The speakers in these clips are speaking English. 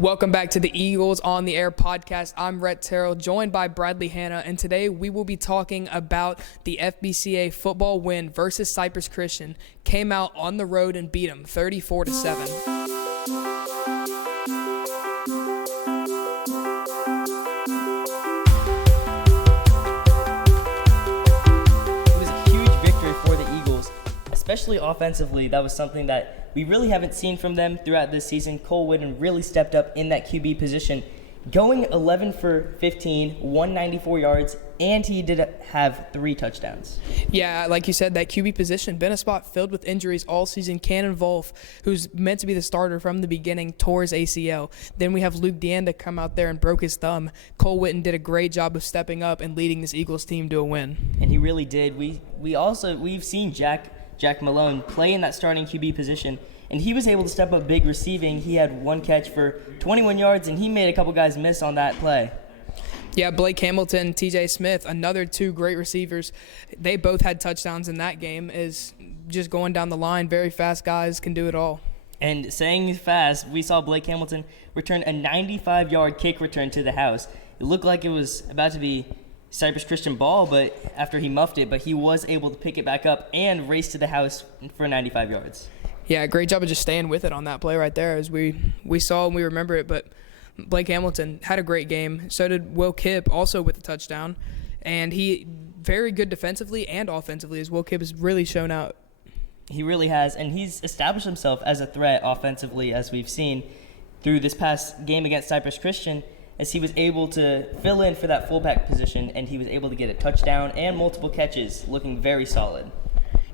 Welcome back to the Eagles on the Air podcast. I'm Rhett Terrell, joined by Bradley Hanna, and today we will be talking about the FBCA football win versus Cypress Christian. Came out on the road and beat them 34-7. Especially offensively, that was something that we really haven't seen from them throughout this season. Cole Whitten really stepped up in that QB position, going 11 for 15, 194 yards, and he did have 3 touchdowns. Yeah, like you said, that QB position been a spot filled with injuries all season. Cannon Wolf, who's meant to be the starter from the beginning, tore his ACL. Then we have Luke Deanda come out there and broke his thumb. Cole Whitten did a great job of stepping up and leading this Eagles team to a win. And he really did. We've seen Jack Malone play in that starting QB position, and he was able to step up big receiving. He had 1 catch for 21 yards, and he made a couple guys miss on that play. Yeah, Blake Hamilton, TJ Smith, another 2 great receivers. They both had touchdowns in that game. Is just going down the line. Very fast guys, can do it all. And saying fast, we saw Blake Hamilton return a 95-yard kick return to the house. It looked like it was about to be Cypress Christian ball, but after he muffed it, but he was able to pick it back up and race to the house for 95 yards. Yeah, great job of just staying with it on that play right there, as we saw and we remember it. But Blake Hamilton had a great game. So did Will Kipp, also with a touchdown. And he very good defensively and offensively, as Will Kipp has really shown out. He really has, and he's established himself as a threat offensively, as we've seen through this past game against Cypress Christian, as he was able to fill in for that fullback position, and he was able to get a touchdown and multiple catches, looking very solid.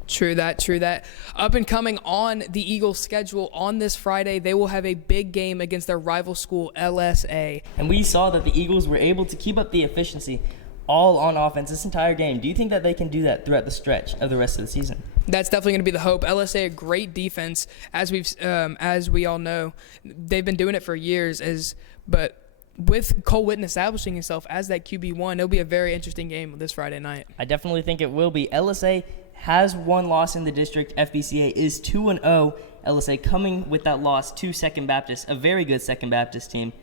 True that. Up and coming on the Eagles' schedule on this Friday, they will have a big game against their rival school, LSA. And we saw that the Eagles were able to keep up the efficiency all on offense this entire game. Do you think that they can do that throughout the stretch of the rest of the season? That's definitely going to be the hope. LSA, a great defense, as we all know. They've been doing it for years, but with Cole Whitten establishing himself as that QB1, it'll be a very interesting game this Friday night. I definitely think it will be. LSA has 1 loss in the district. FBCA is 2-0. LSA coming with that loss to Second Baptist, a very good Second Baptist team.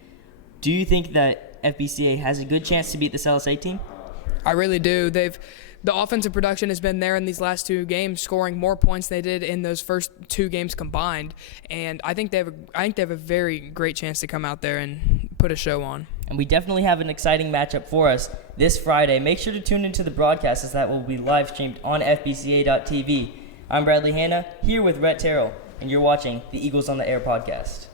Do you think that FBCA has a good chance to beat this LSA team? I really do. The offensive production has been there in these last 2 games, scoring more points than they did in those first 2 games combined. And I think they have a very great chance to come out there and put a show on. And we definitely have an exciting matchup for us this Friday. Make sure to tune into the broadcast, as that will be live streamed on FBCA.tv. I'm Bradley Hanna, here with Rhett Terrell, and you're watching the Eagles on the Air podcast.